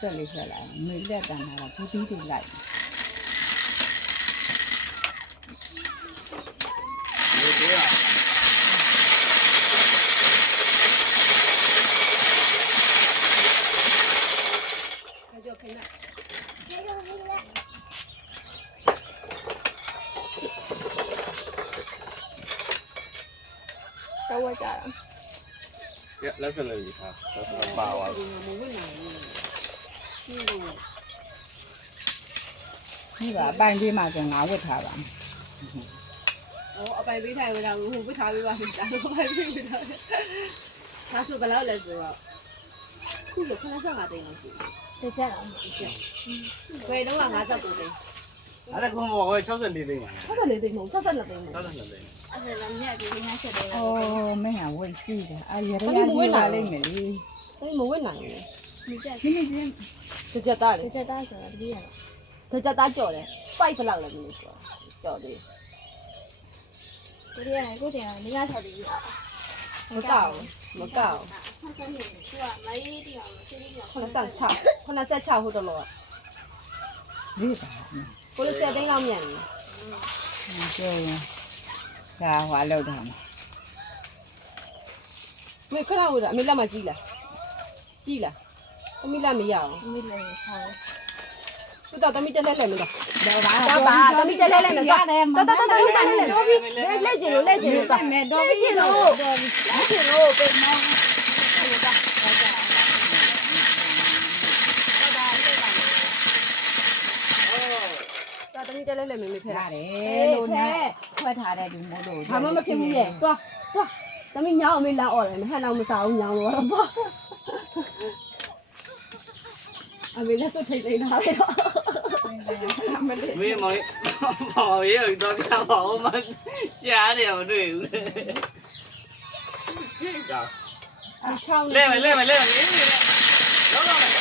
这里回来没来干啥了不一定来了来我家了。那是轮椅他那是他爸 ဒီကအပိုင်ပေးမှဆိုငါဝတ်ထားပါဟောအပိုင်ပေးထိုင်ဝတာကိုဟိုဝတ်ထားပေးပါမယ်ဒါတော့အပိုင်ပေးဝတာဒါဆိုဘယ်လောက်လဲဆိုတော့ခုဆို95တိန်လောက်ရှိတယ်ကြက်တော့မရှိဘူးဘယ်တော့59တိန်အဲ့ဒါကဘာလဲ64တိန်ပါ64တိန်မဟုတ်62တိန်မဟုတ်62တိန်အဲ့ဒါလည်းမြတ်ပြီးငါချက်တယ်ဩမင်းကဝိတ်ရှိတယ်အဲ့ရရရလေးလိမ့်မယ်လေစိတ်မဝိတ်နိုင်ဘူး 他叫大的。他叫大什么？他叫大脚的，拜个老了，跟你说，的。昨天，昨天，你家小弟。没搞，我搞。可能上炒，可能再炒好多了。没有啥。可能再等老面。嗯。过个，啥话聊的嘛？没看到我的，没那么急了，急了。 သမီးလက်မရအောင်သမီးလက်ရအောင်သူတော့သမီးတက်လက်လက်မလားတော့ပါတော့ပါသမီးတက်လက်လက်မလားတော့တော့သမီးတက်လက်လက်တော့ပြီလက်ကျင်လို့လက်ကျင်လို့တော့လက်ကျင်လို့လက်ကျင်လို့ပြန်မောင်းသမီးတက်လက်လက်မင်းမဖဲရတယ်လို့နဲ့ခွက်ထားတဲ့ဒီမိုးလို့ဘာမှမဖြစ်ဘူးရဲ့သွားသွားသမီးညောင်းအမေလောက်អော်တယ်မဟန်တော့မစားဘူးညောင်းတော့ပေါ့ အမေလက်စွပ်ထိတ်ထိတ်ထားလိုက်တော့မင်းမောင်မောင်ရေတော့ပြပါဦးမရှားတယ်မတွေ့ဘူးလေကြောက်ချောင်းလဲမယ်လဲမယ်လဲမယ်လုံးလုံးမယ်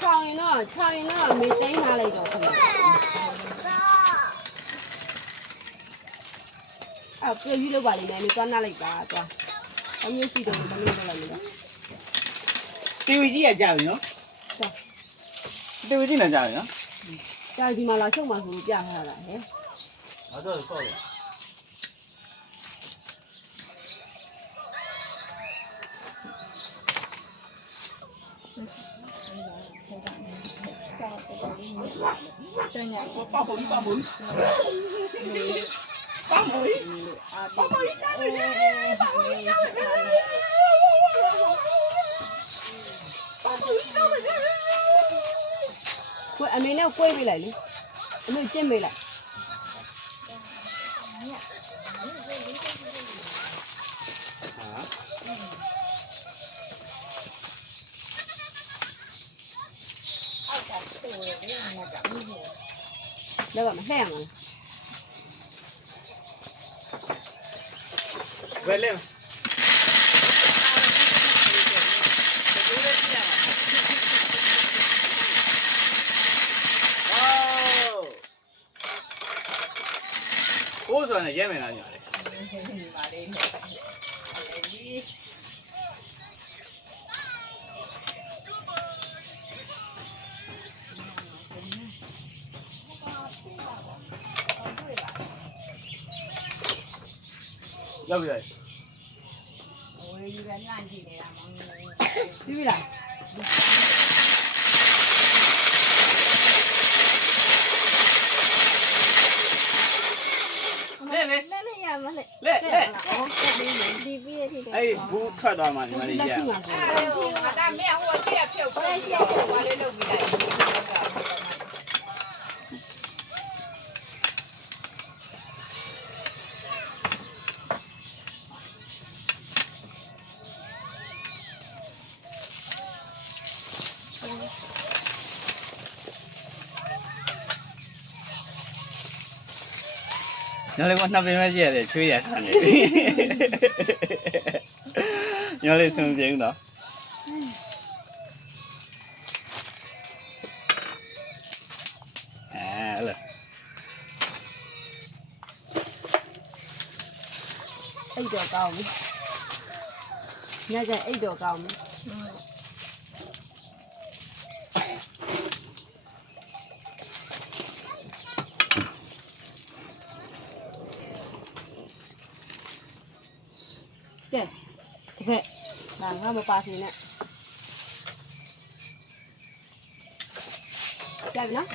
ချောင်းရင်တော့ချောင်းရင်တော့မေသိမ်းထားလိုက်တော့ခင်ဗျ အဲ့ပြေးပြီးလောက်ပါလိမ့်မယ်မေသွားနားလိုက်ပါသွားအမျိုးရှိတော့သမီးလောက်လိုက်မယ်တီဗီကြီးကကြာပြီနော်တီဗီကြီးနဲ့ကြာပြီနော်ကြာဒီမှာလာချုပ်မှာဆိုလို့ပြထားတာဟဲ့ဟုတ်တော့ဆော့တယ်တညပါ ဘူးပါဘူးပါဘူးကိုအမေနဲ့ကိုွေးပေးလိုက်လေအမေကျင့်ပေးလိုက်ဟာလောက်ကမလှည့်ရမှာဘယ် လဲကိုယ်ဆိုရင်ရဲမယ်လားညာလေဒီမှာလေးနဲ့ရောက်ပြီလေ ဝေးကြီးပဲလှမ်းကြည့်နေတာမောင်ကြီးပြီးပြီလားလဲလဲလဲလဲရမလဲလဲလဲအော်တက်ပြီးဒီပြီးရထိတယ်အဲ့ဘူးထွက်သွားမှဒီမှာဒီလေးလက်ရရှိမှာဆိုငါသားမင်းဟိုအချက်ဖြုတ်ပါလေဖြုတ်ပါလေလုပ်ပြီးလိုက် လေးကနှစ်ပင်ပဲရှိရတယ်ချွေးရထားနေပြီညလေးဆုံးပြေဦးနော်အဲ့တော့ကောင်းပြီညကျအဲ့တော့ကောင်းပြီ ကဲတကယ်ဒါငါမပါစီနဲ့ကြပြီနော်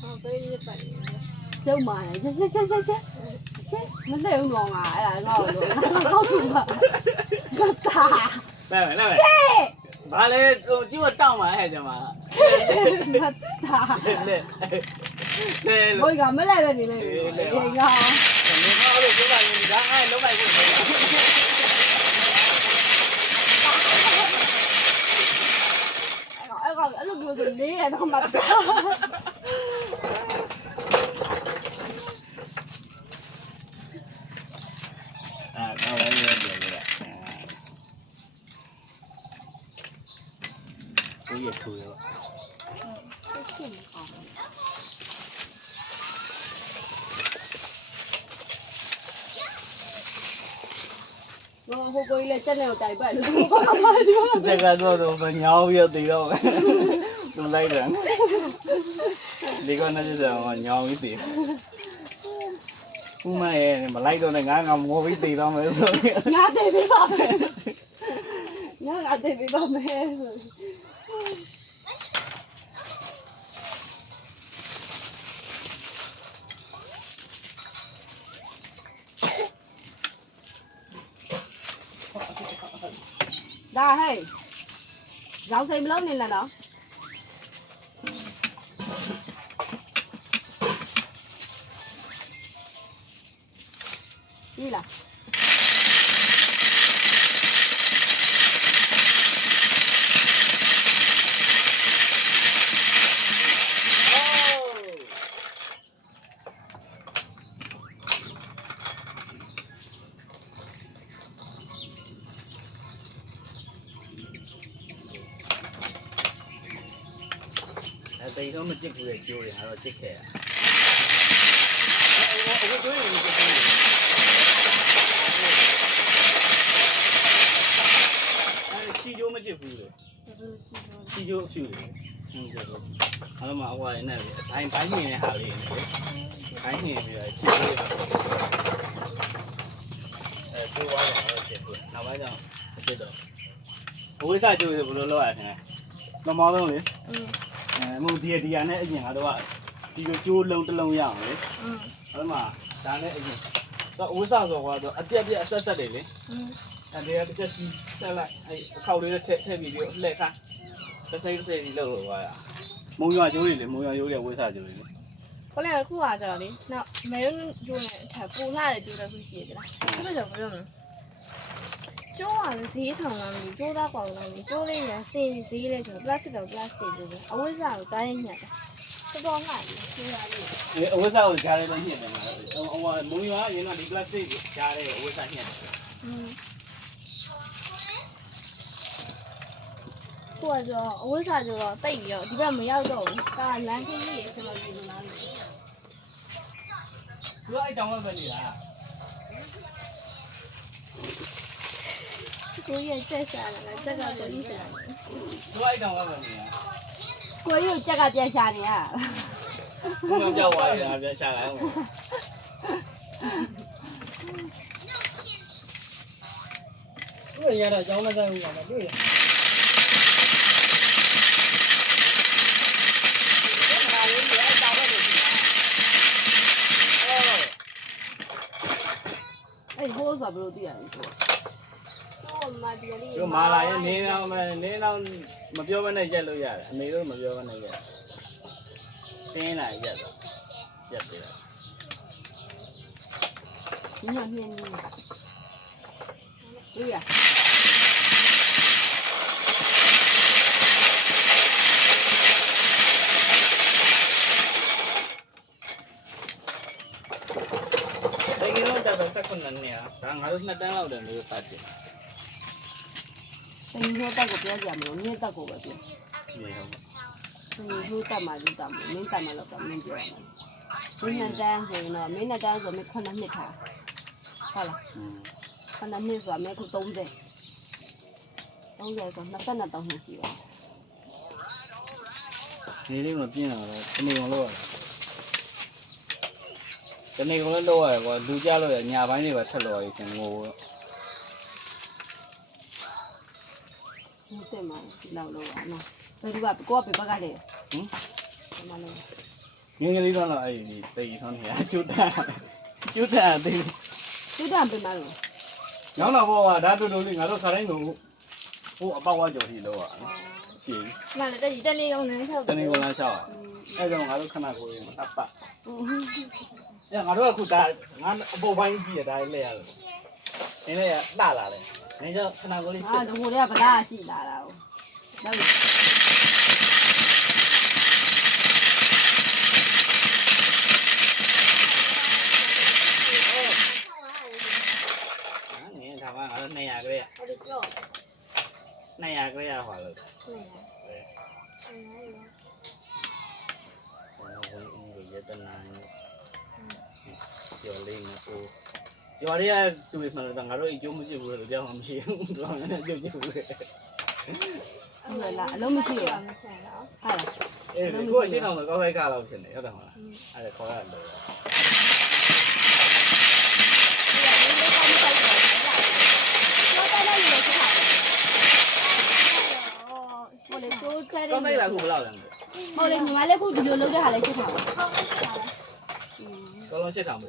ဟောပေးရ 那来啊？哎呀，了，来来来。切！我倒嘛，还怎么？老大。来来。我没来你。家，老。哎， နော်ဟိုကိုကြီးလည်းကြက်နဲ့ကိုတိုက်ပတ်လို့ကျက်ကတော့တော့ညောင်းရသေးတော့မလိုက်တယ်ဒီကောင်နဲ့ကျတော့ညောင်းပြီးသေးဥမရဲ့မလိုက်တော့နဲ့ငါငါငိုပြီးသေးတော့မယ်ဆိုငါသေးပြီးပါမယ်ငါငါသေးပြီးပါမယ် ဒါဟဲ့ရောင်စိမ်မလုံးနေနဲ့ အဲတိတ်တော့မကြည့်ဘူးလေကျိုးတယ်အဲ့တော့ကြည့်ခဲ့ရအခုကျိုးရင်ကြည့်ဘူးအဲ့ချီကျိုးမကြည့်ဘူးလေချီကျိုးအဖြူလေဟုတ်ကဲ့အဲ့တော့မှဟိုရနေတယ်အတိုင်းဘိုင်းမြင်တဲ့ဟာလေးနေတယ်ဘိုင်းမြင်ပြီးတော့ချီကျိုးရအဲကျိုးသွားတော့ကြည့်ဘူးနောက်ပိုင်းကျတော့ဖြစ်တော့ဘိုးစားကျိုးဘယ်လိုလုပ်ရလဲမမောင်းလုံးလေอื မဟုတ်ဒီရဒီရနဲ့အရင်ကတော့ဒီလိုကျိုးလုံးတစ်လုံးရအောင်လေအဲ့မှာဒါနဲ့အရင်တော့ဝိစာဆိုကတော့အပြက်ပြက်အဆက်ဆက်တယ်လေအဲ့ဒီကတစ်ချက်စီးဆက်လိုက်အဲ့အခေါက်လေးနဲ့ထည့်ထည့်ပြီးတော့လှည့်ခိုင်းတစ်စိမ့်စိမ့်ကြီးလှုပ်လို့သွားရမုံရွာကျိုးတွေလေမုံရွာကျိုးတွေဝိစာကျိုးတွေလေကိုလည်းအခုကကြတော့လေနောက်မဲရိုးကျိုးနဲ့အထပ်ပူလာတဲ့ကျိုးတွေခုရှိရကြလားဘယ်လိုကြောင့်မလုပ်လဲ ကျိုးကဈေးထောင်လာပြီကျိုးသားကောင်လာပြီကျိုးလေးရစေးဈေးလေးဆို plastic တော့ plastic ကျိုးပဲအဝိဇ္ဇာကိုတိုင်းညက်တာတော်တော်ငါ့ပြီကျိုးသားလေးအဲအဝိစားကိုကြားရဲတော့ညှစ်တယ်မှာဟိုမုံရွာရင်တော့ဒီ plastic ကြားရဲအဝိစားညှစ်တယ်อืมကိုကကြောအဝိဇ္ဇာကျတော့တိတ်ပြီးတော့ဒီဘက်မရောက်တော့ဘူးဒါကလမ်းကြီးကြီးဆိုတော့ဒီလိုလားသူကအဲ့တောင်မှပဲနေတာကိုကြီးရဲ့ချက်စားလာတယ်ချက်ကကိုကြီးစားတယ်သူကအဲ့တောင်မှပဲနေတာ ကိုကြီးကိုကြက်ကပြန်ရှာနေရဘုံပြောက်သွားရတာပြန်ရှာလိုက်အောင်တွေ့ရတော့ကျောင်းမဆိုင်ဘူးကမတွေ့ရအဲ့ဟိုးဆိုဘယ်လိုသိရလဲဆိုတော့မဒီလေး သူမာလာရဲ့နေတော့မနေတော့မပြောဘဲနဲ့ရက်လို့ရတယ်အမေတို့မပြောဘဲနဲ့ရက်တင်းလာရက်တော့ရက်တယ်ညညင်းညင်းတွေ့ရတကယ်တော့တက်တော့စက္ကွန်နဲ့နေတာဒါငါတို့တို့နှစ်တန်းလောက်တယ်လို့စကြည့် တနည်းတော့တက်ကိုပြောကြမလို့နင်းတက်ကိုပဲပြောနေဟုတ်တနည်းလို့တက်မှလို့တက်မှမင်းတက်မှလို့တော့မင်းပြောရမယ်မင်းနဲ့တန်းဆိုရင်တော့မင်းနဲ့တန်းဆိုမင်းခုနှစ်နှစ်ထားဟုတ်လားอืมခုနှစ်နှစ်ဆိုတာမင်းခု30 30ဆို23နှစ်ရှိပါနေလေးမပြင်းတော့တနေ့ကုန်လောက်ရတယ်တနေ့ကုန်လည်းလောက်ရတယ်ကွာလူကြလို့ရညာပိုင်းတွေပဲထက်လို့ရရှင်ငို ဘူးတက်မှဒီလောက်လို့ပါနော်ဘယ်သူကကိုကပြပတ်ကလေဟင်ဒီမှာလို့ငင်းကလေးတော့အဲ့ဒီတိတ်ထောင်းနေရကျွတ်တာကျွတ်တာတိတ်သူတန်ပြမလို့နောက်တော့ဘောကဒါတူတူလေးငါတို့ခါတိုင်းကိုဟိုအပေါက်ဝါကြော်ထီလောက်ရရှင်းမှလည်းတက်ကြီးတက်လေးကောင်နဲ့ဆောက်တနေ့ကုန်လမ်းလျှောက်ရအဲ့ကြောင့်ငါတို့ခဏကိုရင်အပတ်အဲ့ငါတို့ကခုဒါငါအပေါ်ပိုင်းကြည့်ရဒါလေးလဲရတယ်နင်းလေးကလှလာတယ် နင်းကြောင့်ခဏကိုလေးအာစစ်ဒီဟိုတွေကဗလာရှိလာတာဟုတ်ဒါနင်းထားပါငါတို့200ကလေးဟုတ်တယ်ပြော200ကလေးရဟောလို့နေရဘောလုံးဦးရတနာကျော်လေးနဲ့အိုး ကျော်လေးကတူပြီမှလည်းငါတို့အကျိုးမရှိဘူးလို့ပြောမှမရှိဘူးတော့လည်းအကျိုးရှိဘူးလေဟုတ်လားအလုံးမရှိရပါဘူးမဆိုင်တော့ဟာလားအေးကိုအရှင်းအောင်ကောက်ခိုက်ခါလောက်ဖြစ်နေဟုတ်တယ်မလားအဲ့ဒါခေါ်ရတယ်ဟိုလေတိုးကဲကောက်ခိုက်လာခုဘယ်လောက်လဲဟိုလေညီမလေးခုဒီလိုလုပ်တဲ့ဟာလေးရှိတာပါကောလုံးရှစ်ထောင်ပဲ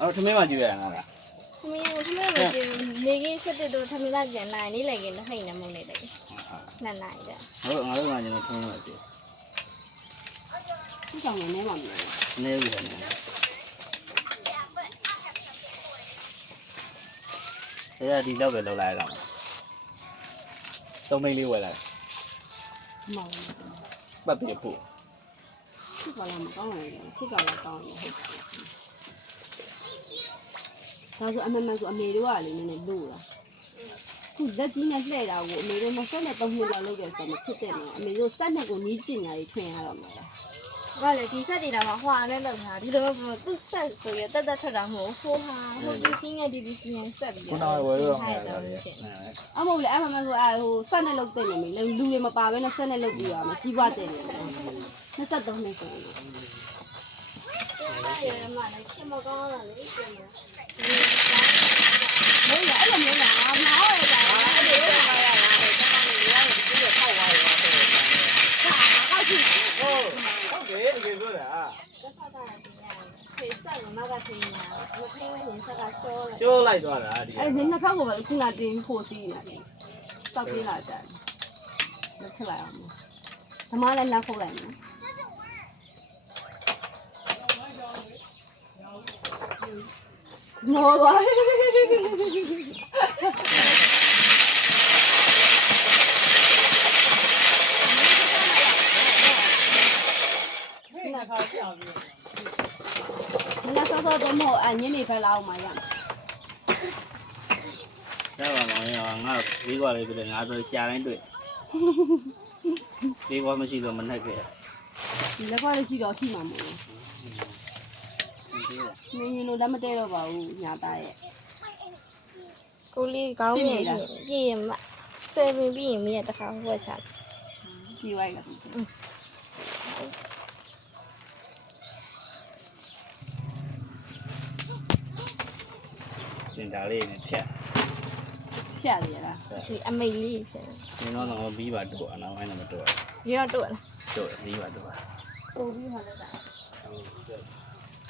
အဲ့တော့ထမင်းမှကြည့်ရတာလားသမီးကိုသမီးကိုကြည့်နေကြီးဆက်တဲ့တော့သမီးလာပြန်နိုင်နေလိုက်ရင်တော့ဟိတ်နေမုန်းနေတယ်နှစ်နိုင်တဲ့ဟုတ်ငါတို့ကကျွန်တော်ထမင်းမှကြည့်သူ့ဆောင်နေနေမှာမလို့နေပြီနေအဲ့ဒါဒီတော့ပဲလောက်လိုက်တော့သုံးမိန်းလေးဝယ်လာမဟုတ်ပတ်ပြဖို့သူ့ကလည်းမကောင်းဘူးသူ့ကလည်းကောင်းတယ်ဟုတ် ဒါဆိုအမေမဆိုအမေတို့ကလည်းနည်းနည်းလို့လားခုလက်ကြီးနဲ့လှည့်တာကိုအမေတို့မဆက်နဲ့၃နှစ်လောက်လုပ်တယ်ဆိုတော့မဖြစ်တဲ့နော်အမေတို့စက်နဲ့ကိုနီးကျင်ညာတွေထွင်ရတော့မှာလားဘာလဲဒီဆက်တွေတော့ဟွာနဲ့လောက်တာဒီလိုသူ့ဆက်ဆိုရတက်တက်ထွက်တာမဟုတ်ဟိုဟာဟိုဒီစင်းနဲ့ဒီဒီစင်းနဲ့ဆက်ပြီးခုနကဝယ်ရတော့မယ်တယ်အမဟုတ်လေအမမဆိုအဲဟိုစက်နဲ့လုပ်တဲ့နေမိလူတွေမပါဘဲနဲ့စက်နဲ့လုပ်ပြီးရမှာကြီးပွားတဲ့နေတယ်23နှစ်ဆိုရင်ရရမှာလည်းချက်မကောင်းတာလေကျန်တယ် မဟုတ်လားအဲ့လိုမျိုးလားမဟုတ်ရတာအဲ့ဒီတော့ပါရတာအဲ့ဒါကလည်းရတယ်ဒီလိုထောက်သွားရောဆိုတော့ကောက်ကြည့်ဟုတ်ဟုတ်တယ်တကယ်ပြောတာတက်ဖတ်တာဒီညာဖေးဆက်မကတင်ညာမသိဝင်စကားရှောလဲရှိုးလိုက်သွားတာဒီအဲ့ဒီနှစ်ဖက်ကိုပဲခုနတင်ဖို့စီးနေတာတောက်ပြေးလာတယ်လက်ထလိုက်အောင်ဓမ္မလည်းနောက်ခုတ်လိုက်မယ်မော ပါဒီနေ့ခါကြောင်ပြီမနက်စောစောတော့မဟုတ်အညနေဖက်လာအောင်မရဒါပါမောင်ရောငါဘေးကွာလေးပြတယ်ငါဆိုရှာတိုင်းတွေ့ဘေးကွာ မရှိတော့မနှက်ခဲ့ဒီလက်ခွက်လေးရှိတော့ရှိမှာမဟုတ်ဘူးနင်းရင်တော့လက်မတဲတော့ပါဘူးညာသားရဲ့ကိုလေးကောင်းနေပြည်ရင်မ7ပြီးရင်မရတခါဝက်ချတယ်ပြီးသွားပြီလားစင်တာလေးနဲ့ဖြတ်ဖြတ်ရလားဒီအမေလေးဖြစ်နင်တော့ဘီးပါတော့အနောက်ပိုင်းတော့မတော့ရတော့တော့လားတော့ဘီးပါတော့ပို့ပြီး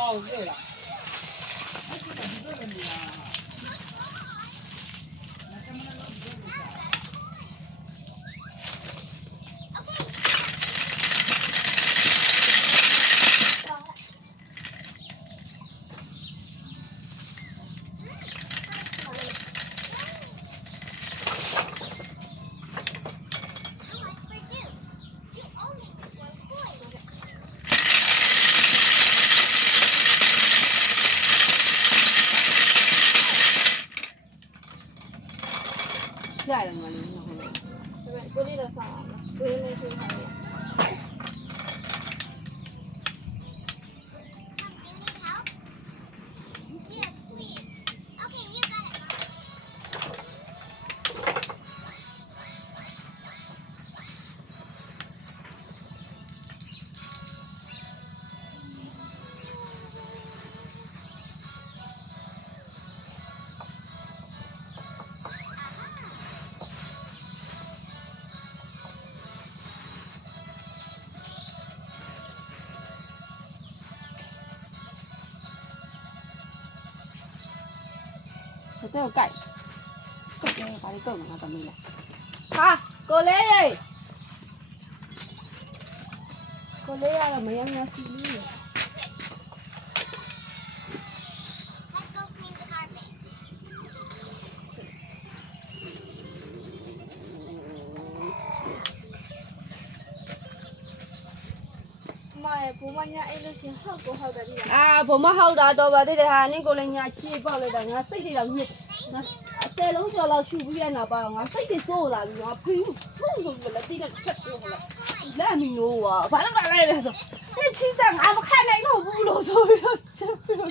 哦对了。哎这个是这个啊 tao cậy. Cậy cái cái cổng là tầm mình này. Ha cô lê ơi. Cô lê là mấy em nhau xin đi à bố má hậu đã đồ vào đây để hà nên cô lên nhà chi vào lại đằng nhà xích thì đằng nhiệt မဟောက်တာတော့ပါသေးတယ်ဟာနင်းကိုလည်းညာချီပေါက်လိုက်တာငါစိတ်တွေတော့ညစ်ငါအစဲလုံးကျော်လောက်ရှူပြီးရနောက်ပါငါစိတ်တွေစိုးလာပြီးငါဖီးဖုန်းဆိုပြီးလက်တိနဲ့ချက်ပြောလာလက်မီနိုးဝါဘာလို့လာလဲဆိုအဲ့ချီတဲ့ငါမခံနိုင်တော့ဘူးလို့ဆိုပြီးတော့ချက်ပြော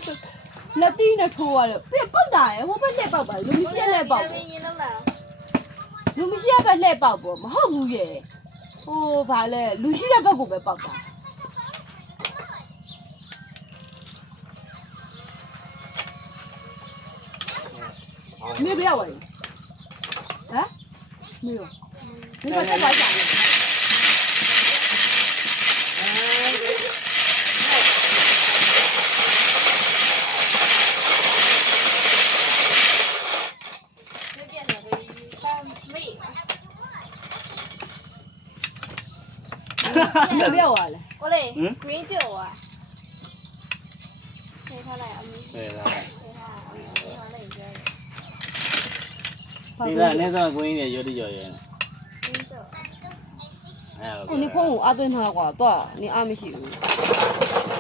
လက်တိနဲ့ထိုးရတယ်ပြပောက်တာရဟိုဘက်လက်ပေါက်ပါလူမရှိလက်ပေါက်မင်းရင်လောက်လာလူမရှိတဲ့ဘက်လက်ပေါက်ပေါ့မဟုတ်ဘူးရဲ့ဟိုဘာလဲလူရှိတဲ့ဘက်ကိုပဲပေါက်တာ မင်းဘယ်ရောက်လဲဟမ်မင်းရောမင်းကတက်ပါကြတယ် ပြပြနေတယ်တမ်းမေး မင်းဘယ်ရောက်လဲ ကိုလေး green ကြော်อ่ะထဲထားလိုက်အမေ ဟဲ့လား ထဲထားအမေထဲထားလိုက်ကြတယ် ဒီလားနေစောကွင်းကြီးရွတ်ကြော်ရဲအဲ့ဒါကို။ကိုနေဖုန်းကိုအသွင်းထားကွာ။တော့နေအမရှိဘူး